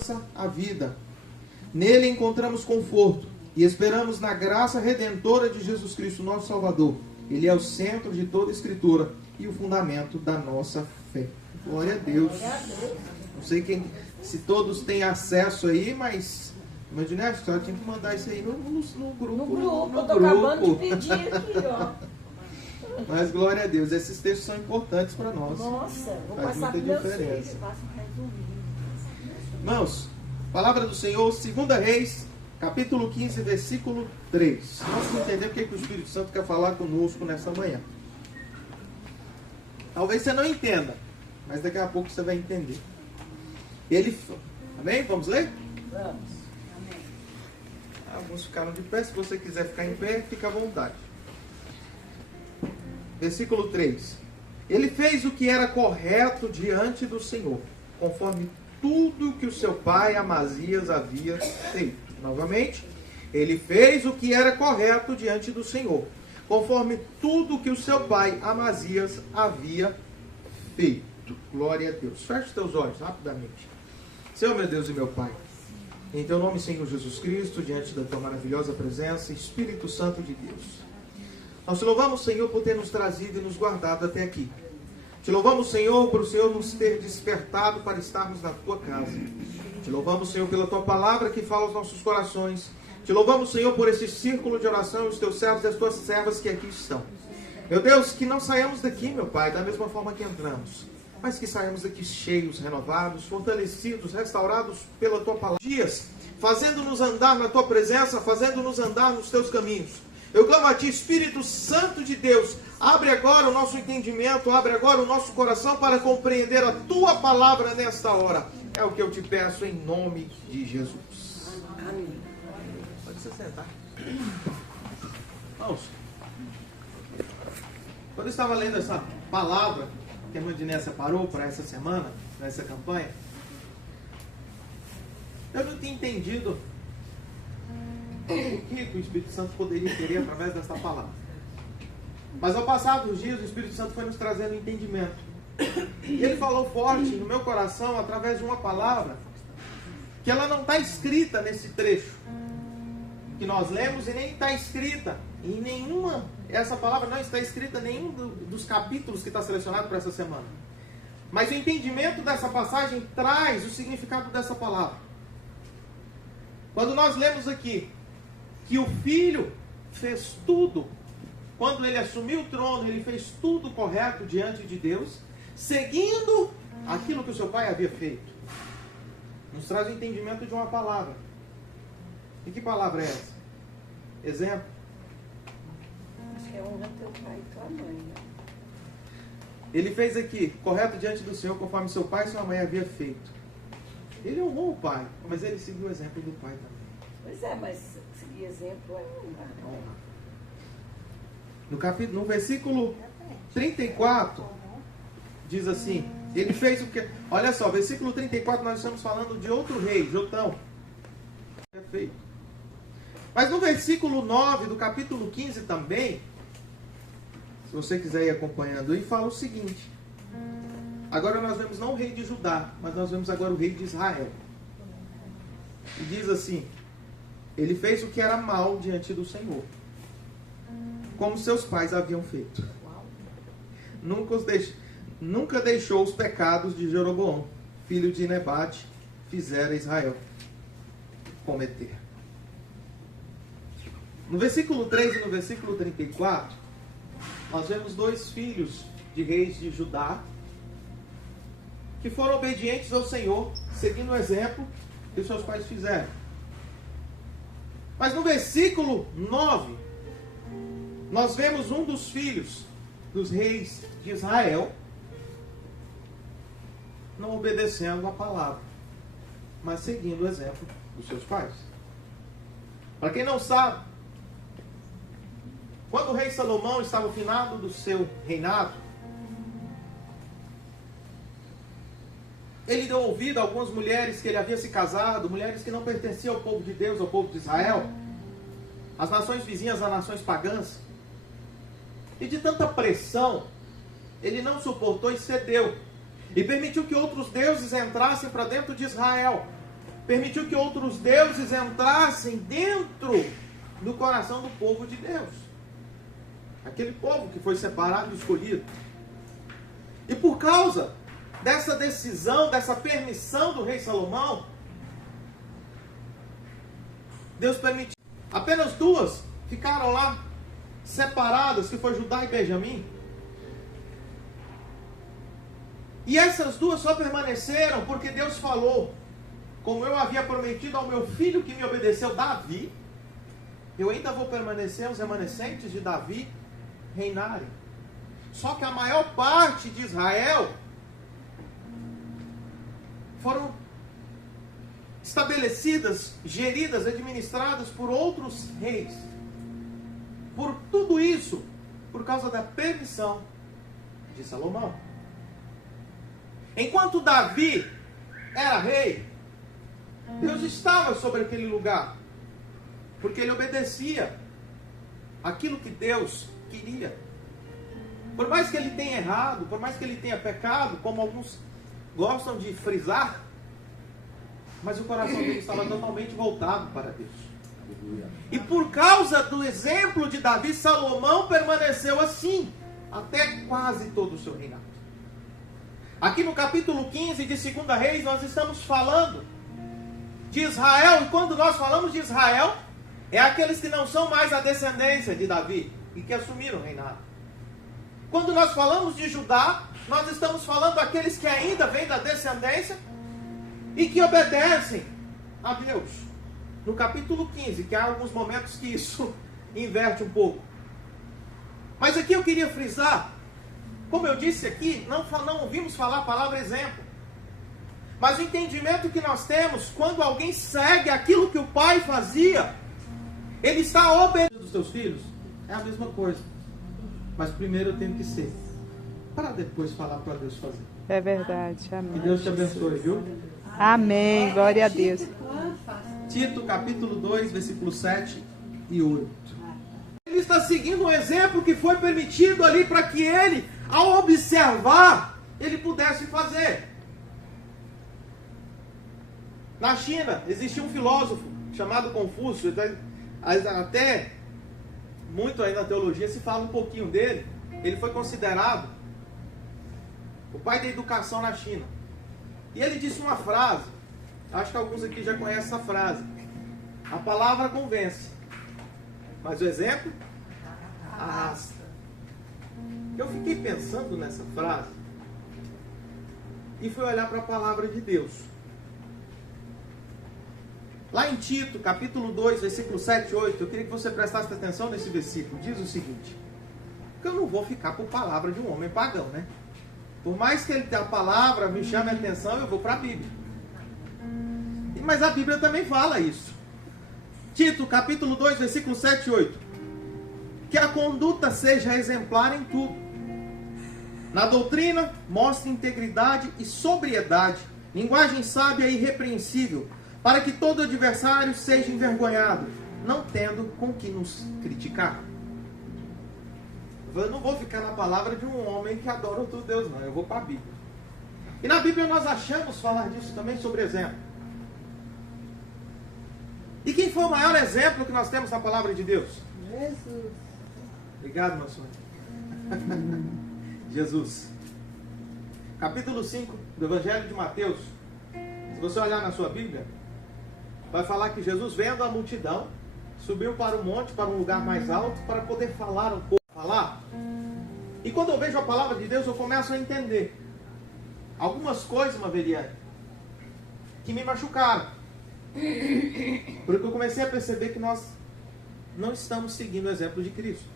alcança a vida. Nele encontramos conforto e esperamos na graça redentora de Jesus Cristo, nosso Salvador. Ele é o centro de toda a Escritura e o fundamento da nossa fé. Glória a Deus. Não sei se todos têm acesso aí, mas imagina a história, tinha que mandar isso aí no grupo. No grupo, eu estou acabando de pedir aqui, ó. Mas glória a Deus, esses textos são importantes para nós. Nossa, vou faz passar muita para diferença. vocês. Irmãos, palavra do Senhor, 2 Reis, capítulo 15, versículo 3. Vamos entender o que o Espírito Santo quer falar conosco nessa manhã. Talvez você não entenda, mas daqui a pouco você vai entender. Amém? Vamos ler? Vamos. Amém. Alguns ficaram de pé, se você quiser ficar em pé, fica à vontade. Versículo 3. Ele fez o que era correto diante do Senhor, conforme tudo que o seu pai Amazias havia feito. Novamente, ele fez o que era correto diante do Senhor, conforme tudo que o seu pai Amazias havia feito. Glória a Deus. Feche os teus olhos rapidamente. Senhor, meu Deus e meu Pai, em teu nome, Senhor Jesus Cristo, diante da tua maravilhosa presença, Espírito Santo de Deus, nós te louvamos, Senhor, por ter nos trazido e nos guardado até aqui. Te louvamos, Senhor, por o Senhor nos ter despertado para estarmos na tua casa. Te louvamos, Senhor, pela tua palavra que fala aos nossos corações. Te louvamos, Senhor, por esse círculo de oração e os teus servos e as tuas servas que aqui estão. Meu Deus, que não saiamos daqui, meu Pai, da mesma forma que entramos, mas que saímos daqui cheios, renovados, fortalecidos, restaurados pela tua palavra. Dias, fazendo-nos andar na tua presença, fazendo-nos andar nos teus caminhos. Eu clamo a ti, Espírito Santo de Deus, abre agora o nosso entendimento, abre agora o nosso coração para compreender a tua palavra nesta hora. É o que eu te peço em nome de Jesus. Amém. Pode se sentar. Vamos. Quando eu estava lendo essa palavra que a Mandiné separou para essa semana, para essa campanha, eu não tinha entendido o que o Espírito Santo poderia querer através dessa palavra. Mas ao passar dos dias, o Espírito Santo foi nos trazendo entendimento. E ele falou forte no meu coração através de uma palavra que ela não está escrita nesse trecho que nós lemos e nem está escrita em nenhuma. Essa palavra não está escrita em nenhum dos capítulos que está selecionado para essa semana. Mas o entendimento dessa passagem traz o significado dessa palavra. Quando nós lemos aqui que o filho fez tudo, quando ele assumiu o trono, ele fez tudo correto diante de Deus, seguindo aquilo que o seu pai havia feito. Nos traz o entendimento de uma palavra. E que palavra é essa? Exemplo. Acho que é honra teu pai e tua mãe, né? Ele fez aqui, correto diante do Senhor, conforme seu pai e sua mãe havia feito. Ele honrou o pai, mas ele seguiu o exemplo do pai também. Pois é, mas seguir exemplo é honra. No versículo 34, diz assim, ele fez o que... Olha só, versículo 34, nós estamos falando de outro rei, Jotão. Perfeito. Mas no versículo 9 do capítulo 15 também, se você quiser ir acompanhando aí, fala o seguinte. Agora nós vemos não o rei de Judá, mas nós vemos agora o rei de Israel. E diz assim, ele fez o que era mal diante do Senhor, como seus pais haviam feito. Nunca deixou os pecados de Jeroboão, filho de Nebate, fizera Israel cometer. No versículo 3 e no versículo 34, nós vemos dois filhos de reis de Judá que foram obedientes ao Senhor, seguindo o exemplo que seus pais fizeram. Mas no versículo 9, nós vemos um dos filhos dos reis de Israel não obedecendo a palavra, mas seguindo o exemplo dos seus pais. Para quem não sabe, quando o rei Salomão estava ao final do seu reinado, ele deu ouvido a algumas mulheres que ele havia se casado, mulheres que não pertenciam ao povo de Deus, ao povo de Israel, as nações vizinhas, as nações pagãs. E de tanta pressão, ele não suportou e cedeu. E permitiu que outros deuses entrassem para dentro de Israel. permitiu que outros deuses entrassem dentro do coração do povo de Deus. Aquele povo que foi separado e escolhido. E por causa dessa decisão, dessa permissão do rei Salomão, Deus permitiu. Apenas duas ficaram lá separadas, que foi Judá e Benjamim. E essas duas só permaneceram porque Deus falou: como eu havia prometido ao meu filho que me obedeceu, Davi, eu ainda vou permanecer os remanescentes de Davi reinarem. Só que a maior parte de Israel foram estabelecidas, geridas, administradas por outros reis. Por tudo isso, por causa da permissão de Salomão. Enquanto Davi era rei, Deus estava sobre aquele lugar, porque ele obedecia aquilo que Deus queria. Por mais que ele tenha errado, por mais que ele tenha pecado, como alguns gostam de frisar, mas o coração dele estava totalmente voltado para Deus. E por causa do exemplo de Davi, Salomão permaneceu assim, até quase todo o seu reinado. Aqui no capítulo 15 de 2 Reis, nós estamos falando de Israel, e quando nós falamos de Israel, é aqueles que não são mais a descendência de Davi, e que assumiram o reinado. Quando nós falamos de Judá, nós estamos falando daqueles que ainda vêm da descendência, e que obedecem a Deus. No capítulo 15, que há alguns momentos que isso inverte um pouco. Mas aqui eu queria frisar, como eu disse aqui, não ouvimos falar a palavra exemplo. Mas o entendimento que nós temos, quando alguém segue aquilo que o pai fazia, ele está obedecendo os seus filhos, é a mesma coisa. Mas primeiro eu tenho que ser, para depois falar para Deus fazer. É verdade, amém. Que Deus te abençoe, viu? Amém, glória a Deus. Tito capítulo 2, versículos 7 e 8. Ele está seguindo um exemplo que foi permitido ali para que ele, ao observar, ele pudesse fazer. Na China, existia um filósofo chamado Confúcio, até muito aí na teologia se fala um pouquinho dele. Ele foi considerado o pai da educação na China. E ele disse uma frase, acho que alguns aqui já conhecem essa frase: a palavra convence, mas o exemplo arrasta. Eu fiquei pensando nessa frase e fui olhar para a palavra de Deus. Lá em Tito, capítulo 2, versículo 7 e 8, eu queria que você prestasse atenção nesse versículo. Diz o seguinte: que eu não vou ficar por palavra de um homem pagão, né? Por mais que ele tenha a palavra, me chame a atenção, eu vou para a Bíblia. Mas a Bíblia também fala isso. Tito, capítulo 2, versículo 7 e 8. Que a conduta seja exemplar em tudo. Na doutrina, mostre integridade e sobriedade, linguagem sábia e irrepreensível, para que todo adversário seja envergonhado, não tendo com que nos criticar. Eu não vou ficar na palavra de um homem que adora outro Deus, não. Eu vou para a Bíblia. E na Bíblia nós achamos falar disso também sobre exemplo. E quem foi o maior exemplo que nós temos na palavra de Deus? Jesus. Obrigado, meu senhor. Jesus. Capítulo 5 do Evangelho de Mateus. Se você olhar na sua Bíblia, vai falar que Jesus, vendo a multidão, subiu para o monte, para um lugar mais alto, para poder falar um pouco. E quando eu vejo a palavra de Deus, eu começo a entender algumas coisas, Maveriane, que me machucaram. Porque eu comecei a perceber que nós não estamos seguindo o exemplo de Cristo.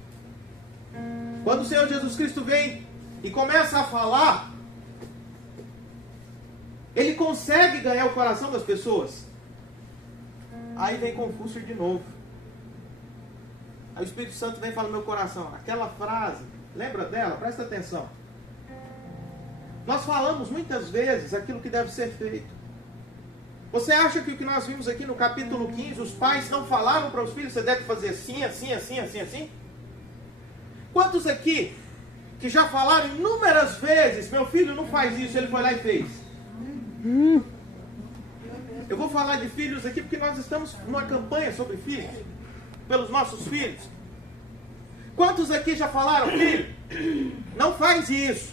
Quando o Senhor Jesus Cristo vem e começa a falar, ele consegue ganhar o coração das pessoas. Aí vem Confúcio de novo. Aí o Espírito Santo vem e fala no meu coração, aquela frase, lembra dela? Presta atenção. Nós falamos muitas vezes aquilo que deve ser feito. Você acha que o que nós vimos aqui no capítulo 15, os pais não falaram para os filhos, você deve fazer assim, assim, assim, assim, assim? Quantos aqui que já falaram inúmeras vezes, meu filho não faz isso, ele foi lá e fez? Eu vou falar de filhos aqui porque nós estamos numa campanha sobre filhos, pelos nossos filhos. Quantos aqui já falaram, filho, não faz isso?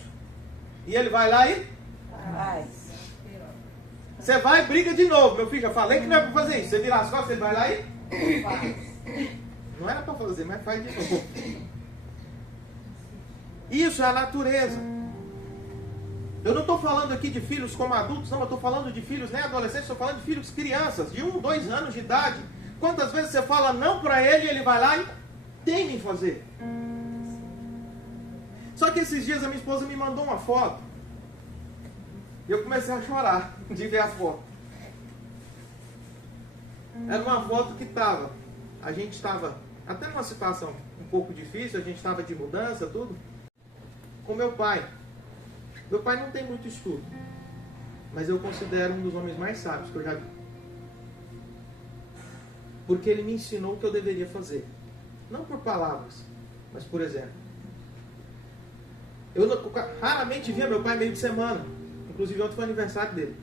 E ele vai lá e Faz. você vai e briga de novo. Meu filho, já falei que não é para fazer isso. Você vira as costas, ele vai lá e Faz. não era para fazer, mas faz de novo. Isso é a natureza. Eu não estou falando aqui de filhos como adultos, não. Eu estou falando de filhos nem adolescentes, estou falando de filhos crianças, de 1, 2 anos de idade. Quantas vezes você fala não para ele e ele vai lá e teima em fazer? Só que esses dias a minha esposa me mandou uma foto. E eu comecei a chorar de ver a foto. Era uma foto que a gente estava até numa situação um pouco difícil, a gente estava de mudança, tudo, com meu pai. Meu pai não tem muito estudo, mas eu considero um dos homens mais sábios que eu já vi. Porque ele me ensinou o que eu deveria fazer. Não por palavras, mas por exemplo. Eu raramente via meu pai meio de semana. Inclusive ontem foi o aniversário dele.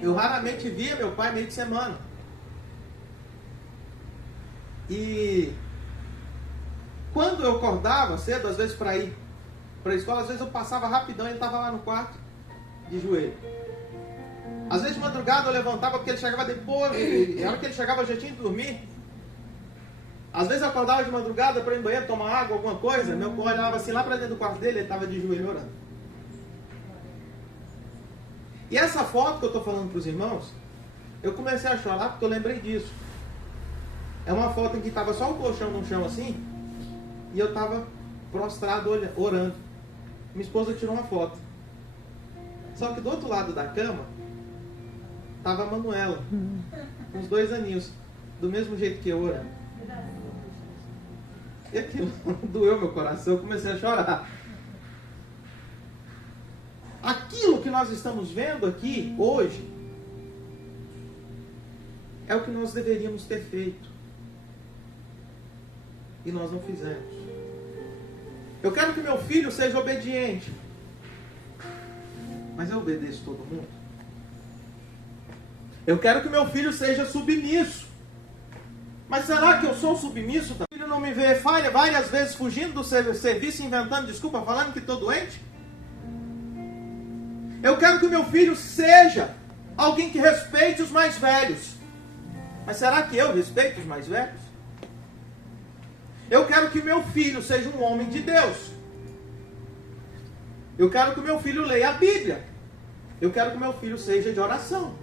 Eu raramente via meu pai meio de semana. E quando eu acordava cedo, às vezes para ir para a escola, às vezes eu passava rapidão e ele estava lá no quarto, de joelho. Às vezes de madrugada eu levantava porque ele chegava depois, a hora que ele chegava eu já tinha que dormir. Às vezes eu acordava de madrugada para ir no banheiro, tomar água, alguma coisa, meu pai olhava assim lá para dentro do quarto dele, ele estava de joelho orando. E essa foto que eu estou falando para os irmãos, eu comecei a chorar porque eu lembrei disso. É uma foto em que estava só o colchão no chão assim, e eu estava prostrado orando. Minha esposa tirou uma foto. Só que do outro lado da cama, estava a Manuela, com uns 2 aninhos, do mesmo jeito que eu orando. E aquilo doeu meu coração, eu comecei a chorar. Aquilo que nós estamos vendo aqui hoje é o que nós deveríamos ter feito. E nós não fizemos. Eu quero que meu filho seja obediente. Mas eu obedeço todo mundo. Eu quero que meu filho seja submisso. Mas será que eu sou submisso? Meu filho não me vê várias vezes fugindo do serviço, inventando desculpa, falando que estou doente? Eu quero que meu filho seja alguém que respeite os mais velhos. Mas será que eu respeito os mais velhos? Eu quero que meu filho seja um homem de Deus. Eu quero que meu filho leia a Bíblia. Eu quero que meu filho seja de oração.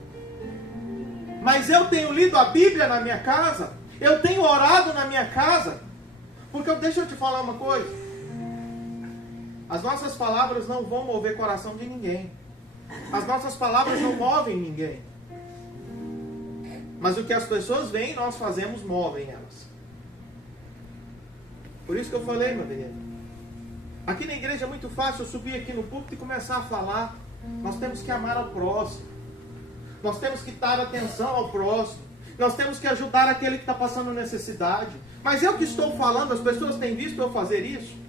Mas eu tenho lido a Bíblia na minha casa. Eu tenho orado na minha casa. Porque deixa eu te falar uma coisa. As nossas palavras não vão mover o coração de ninguém. As nossas palavras não movem ninguém. Mas o que as pessoas veem, nós fazemos, movem elas. Por isso que eu falei, meu querido. Aqui na igreja é muito fácil eu subir aqui no púlpito e começar a falar. Nós temos que amar ao próximo. Nós temos que dar atenção ao próximo. Nós temos que ajudar aquele que está passando necessidade. Mas eu que estou falando, as pessoas têm visto eu fazer isso?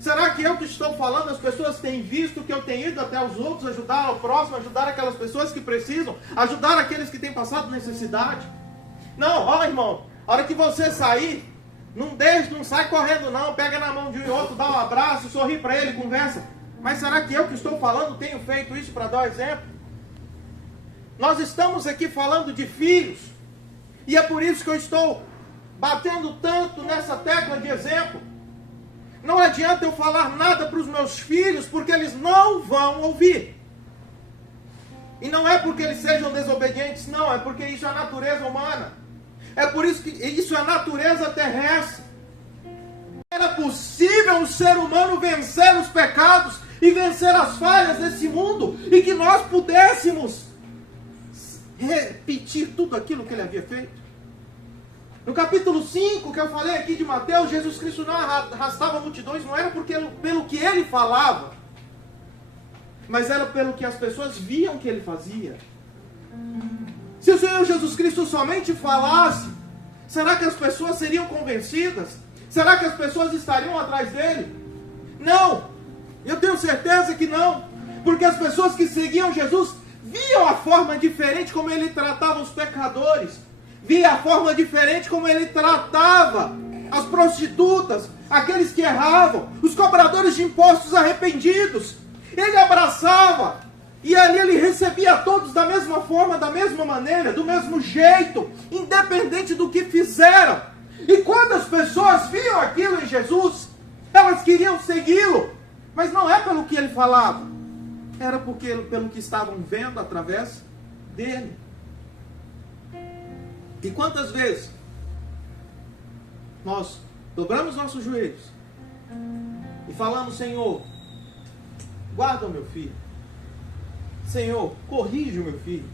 Será que eu que estou falando, as pessoas têm visto que eu tenho ido até os outros, ajudar ao próximo, ajudar aquelas pessoas que precisam, ajudar aqueles que têm passado necessidade? Não, ó irmão, a hora que você sair, não sai correndo não, pega na mão de um e outro, dá um abraço, sorri para ele, conversa. Mas será que eu que estou falando tenho feito isso para dar exemplo? Nós estamos aqui falando de filhos, e é por isso que eu estou batendo tanto nessa tecla de exemplo. Não adianta eu falar nada para os meus filhos, porque eles não vão ouvir. E não é porque eles sejam desobedientes, não, é porque isso é a natureza humana. É por isso que isso é a natureza terrestre. Era possível um ser humano vencer os pecados e vencer as falhas desse mundo, e que nós pudéssemos repetir tudo aquilo que ele havia feito. No capítulo 5 que eu falei aqui de Mateus, Jesus Cristo não arrastava multidões, não era pelo que ele falava, mas era pelo que as pessoas viam que ele fazia. Se o Senhor Jesus Cristo somente falasse, será que as pessoas seriam convencidas? Será que as pessoas estariam atrás dele? Não, eu tenho certeza que não, porque as pessoas que seguiam Jesus viam a forma diferente como ele tratava os pecadores, via a forma diferente como ele tratava as prostitutas, aqueles que erravam, os cobradores de impostos arrependidos. Ele abraçava, e ali ele recebia todos da mesma forma, da mesma maneira, do mesmo jeito, independente do que fizeram. E quando as pessoas viam aquilo em Jesus, elas queriam segui-lo, mas não é pelo que ele falava, era pelo que estavam vendo através dele. E quantas vezes nós dobramos nossos joelhos e falamos: Senhor, guarda o meu filho. Senhor, corrige o meu filho.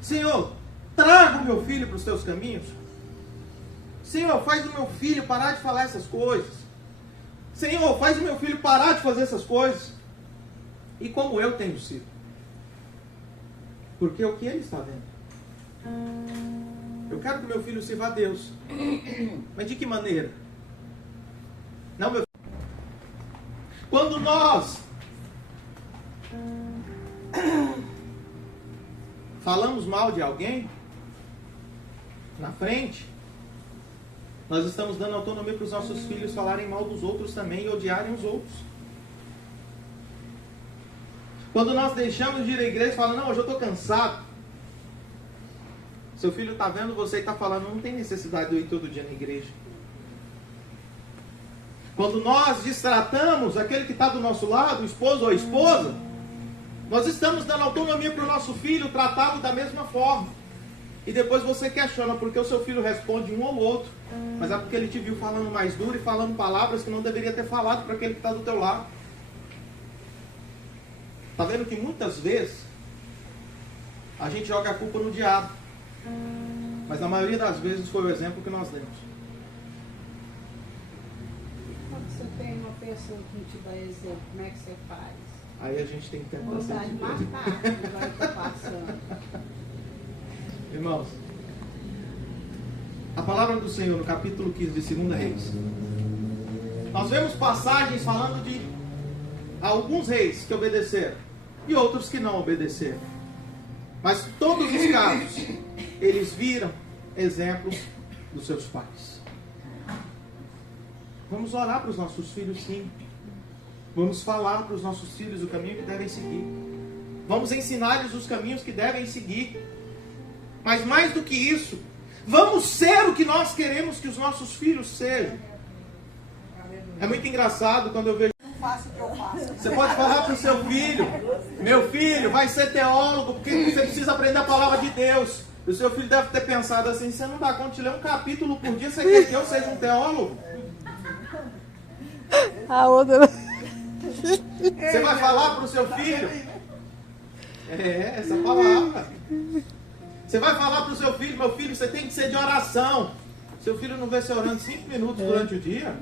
Senhor, traga o meu filho para os teus caminhos. Senhor, faz o meu filho parar de falar essas coisas. Senhor, faz o meu filho parar de fazer essas coisas. E como eu tenho sido. Porque é o que ele está vendo. Eu quero que meu filho sirva a Deus. Mas de que maneira? Não, meu filho. Quando nós falamos mal de alguém na frente, nós estamos dando autonomia para os nossos filhos falarem mal dos outros também e odiarem os outros. Quando nós deixamos de ir à igreja e falamos: não, hoje eu estou cansado. Seu filho está vendo você e está falando: não tem necessidade de eu ir todo dia na igreja. Quando nós destratamos aquele que está do nosso lado, o esposo ou a esposa, nós estamos dando autonomia para o nosso filho tratá-lo da mesma forma. E depois você questiona porque o seu filho responde um ou outro, mas é porque ele te viu falando mais duro e falando palavras que não deveria ter falado para aquele que está do teu lado. Está vendo que muitas vezes a gente joga a culpa no diabo, mas na maioria das vezes foi o exemplo que nós demos. Quando você tem uma pessoa que não te dá exemplo, como é que você faz? Aí a gente tem que tentar ser Vontade de diferente. matar, que vai estar passando. Irmãos, a palavra do Senhor no capítulo 15 de 2 Reis, nós vemos passagens falando de alguns reis que obedeceram e outros que não obedeceram. Mas todos os casos, eles viram exemplos dos seus pais. Vamos orar para os nossos filhos, sim. Vamos falar para os nossos filhos o caminho que devem seguir. Vamos ensinar-lhes os caminhos que devem seguir. Mas mais do que isso, vamos ser o que nós queremos que os nossos filhos sejam. É muito engraçado quando eu vejo... Faça o que eu faço. Você pode falar para o seu filho: meu filho, vai ser teólogo, porque você precisa aprender a palavra de Deus. E o seu filho deve ter pensado assim: você não dá conta de ler um capítulo por dia, você quer que eu seja um teólogo? A outra. Você vai falar para o seu filho? É, essa palavra. Você vai falar para o seu filho: meu filho, você tem que ser de oração. Seu filho não vê você orando 5 minutos durante o dia.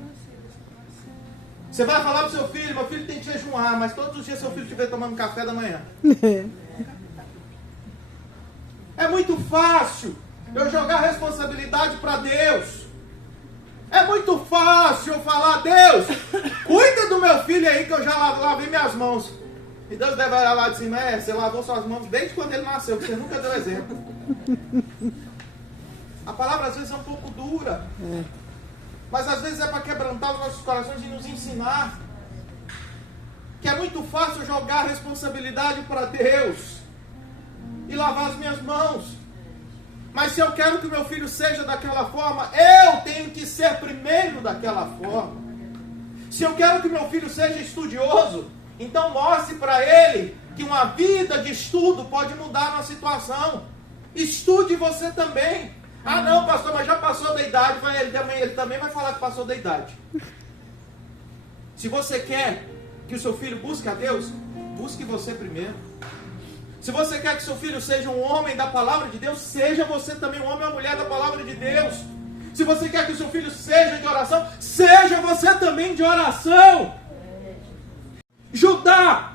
Você vai falar para o seu filho: meu filho tem que jejuar, mas todos os dias seu filho estiver tomando café da manhã. É muito fácil eu jogar a responsabilidade para Deus. É muito fácil eu falar: Deus, cuida do meu filho aí que eu já lavei minhas mãos. E Deus deve olhar lá de cima: você lavou suas mãos desde quando ele nasceu, você nunca deu exemplo. A palavra às vezes é um pouco dura, mas às vezes é para quebrantar os nossos corações e nos ensinar que é muito fácil jogar a responsabilidade para Deus e lavar as minhas mãos. Mas se eu quero que o meu filho seja daquela forma, eu tenho que ser primeiro daquela forma. Se eu quero que o meu filho seja estudioso, então mostre para ele que uma vida de estudo pode mudar uma situação. Estude você também. Ah não, pastor, mas já passou da idade. Ele também vai falar que passou da idade. Se você quer que o seu filho busque a Deus, busque você primeiro. Se você quer que seu filho seja um homem da palavra de Deus, seja você também um homem ou mulher da palavra de Deus. Se você quer que o seu filho seja de oração, seja você também de oração. Judá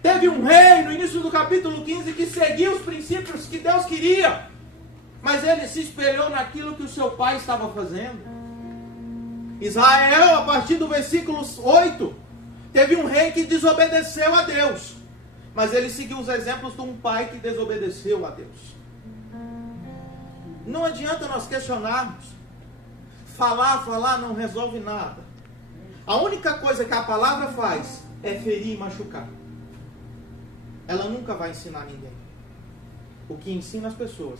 teve um rei no início do capítulo 15 que seguia os princípios que Deus queria, mas ele se espelhou naquilo que o seu pai estava fazendo. Israel, a partir do versículo 8, teve um rei que desobedeceu a Deus. mas ele seguiu os exemplos de um pai que desobedeceu a Deus. Não adianta nós questionarmos. Falar não resolve nada. A única coisa que a palavra faz é ferir e machucar. Ela nunca vai ensinar ninguém. O que ensina as pessoas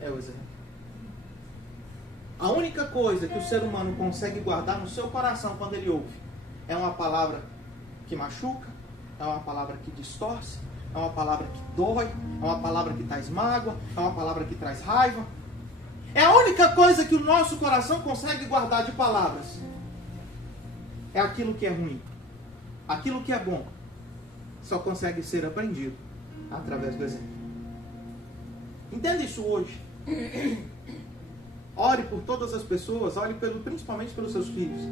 é o exemplo. A única coisa que o ser humano consegue guardar no seu coração quando ele ouve é uma palavra que machuca, é uma palavra que distorce, é uma palavra que dói, é uma palavra que traz mágoa, é uma palavra que traz raiva. É a única coisa que o nosso coração consegue guardar de palavras. É aquilo que é ruim. Aquilo que é bom só consegue ser aprendido através do exemplo. Entenda isso hoje. Ore por todas as pessoas, ore principalmente pelos seus filhos.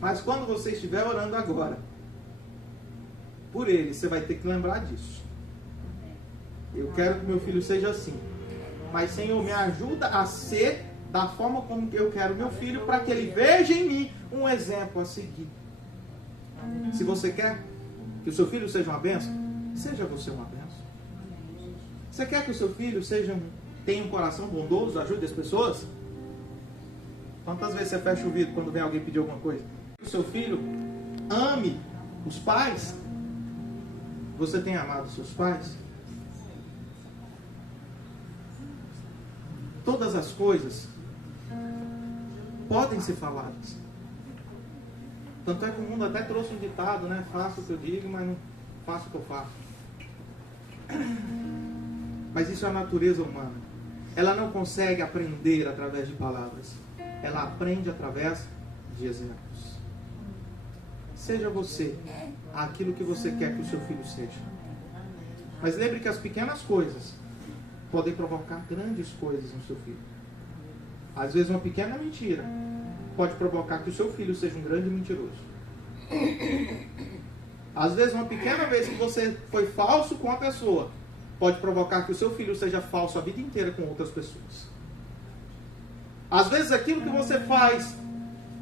Mas quando você estiver orando agora, por ele, você vai ter que lembrar disso. Eu quero que meu filho seja assim. Mas, Senhor, me ajuda a ser da forma como eu quero meu filho, para que ele veja em mim um exemplo a seguir. Se você quer que o seu filho seja uma bênção, seja você uma bênção. Você quer que o seu filho tenha um coração bondoso, ajude as pessoas? Quantas vezes você fecha o vidro quando vem alguém pedir alguma coisa? Que o seu filho ame os pais? Você tem amado seus pais? Todas as coisas podem ser faladas. Tanto é que o mundo até trouxe um ditado, né? Faça o que eu digo, mas não faça o que eu faço. Mas isso é a natureza humana. Ela não consegue aprender através de palavras. Ela aprende através de exemplos. Seja você aquilo que você quer que o seu filho seja. Mas lembre que as pequenas coisas podem provocar grandes coisas no seu filho. Às vezes uma pequena mentira pode provocar que o seu filho seja um grande mentiroso. Às vezes uma pequena vez que você foi falso com a pessoa pode provocar que o seu filho seja falso a vida inteira com outras pessoas. Às vezes aquilo que você faz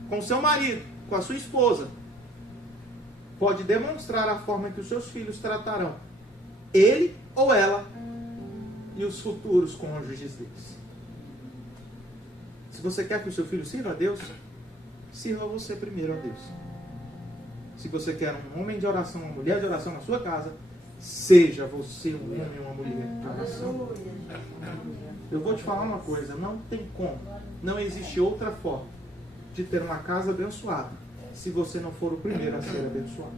com o seu marido, com a sua esposa, pode demonstrar a forma que os seus filhos tratarão ele ou ela e os futuros cônjuges deles. Se você quer que o seu filho sirva a Deus, sirva você primeiro a Deus. Se você quer um homem de oração, uma mulher de oração na sua casa, seja você um homem ou uma mulher de oração. Eu vou te falar uma coisa, não tem como, não existe outra forma de ter uma casa abençoada se você não for o primeiro a ser abençoado.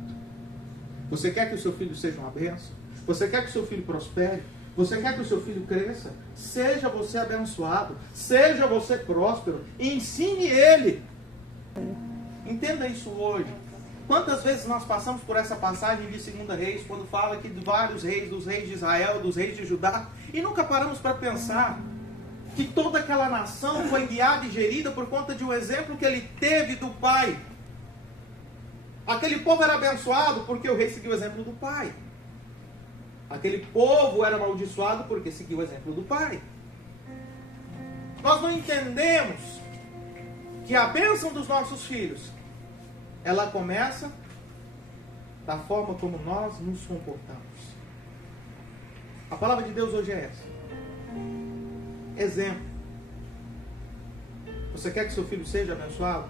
Você quer que o seu filho seja uma bênção? Você quer que o seu filho prospere? Você quer que o seu filho cresça? Seja você abençoado, seja você próspero, e ensine ele. Entenda isso hoje. Quantas vezes nós passamos por essa passagem de 2 Reis, quando fala aqui de vários reis, dos reis de Israel, dos reis de Judá, e nunca paramos para pensar que toda aquela nação foi guiada e gerida por conta de um exemplo que ele teve do pai. Aquele povo era abençoado porque o rei seguiu o exemplo do pai. Aquele povo era amaldiçoado porque seguiu o exemplo do pai. Nós não entendemos que a bênção dos nossos filhos, ela começa da forma como nós nos comportamos. A palavra de Deus hoje é essa. Exemplo. Você quer que seu filho seja abençoado?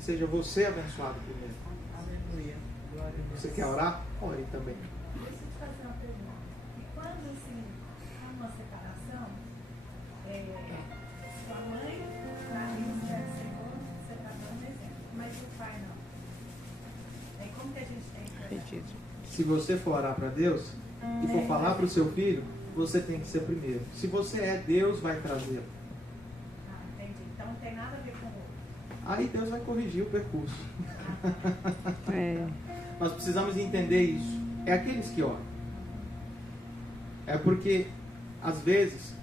Seja você abençoado primeiro. Aleluia. Glória a Deus. Você quer orar? Ore também. Deixa eu te fazer uma pergunta. E quando, assim, há uma separação, sua mãe, para mim, serve o Senhor, você está dando exemplo, mas o pai não. Aí como que a gente tem que... Se você for orar para Deus e for falar para o seu filho, você tem que ser primeiro. Se você é, Deus vai trazê-lo. Ah, entendi. Então não tem nada a ver com o outro. Aí Deus vai corrigir o percurso. É. Nós precisamos entender isso. É aqueles que oram. É porque, às vezes,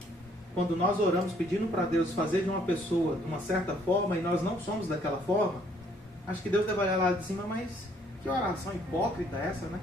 quando nós oramos pedindo para Deus fazer de uma pessoa de uma certa forma e nós não somos daquela forma, acho que Deus deve olhar lá de cima, mas que oração hipócrita é essa, né?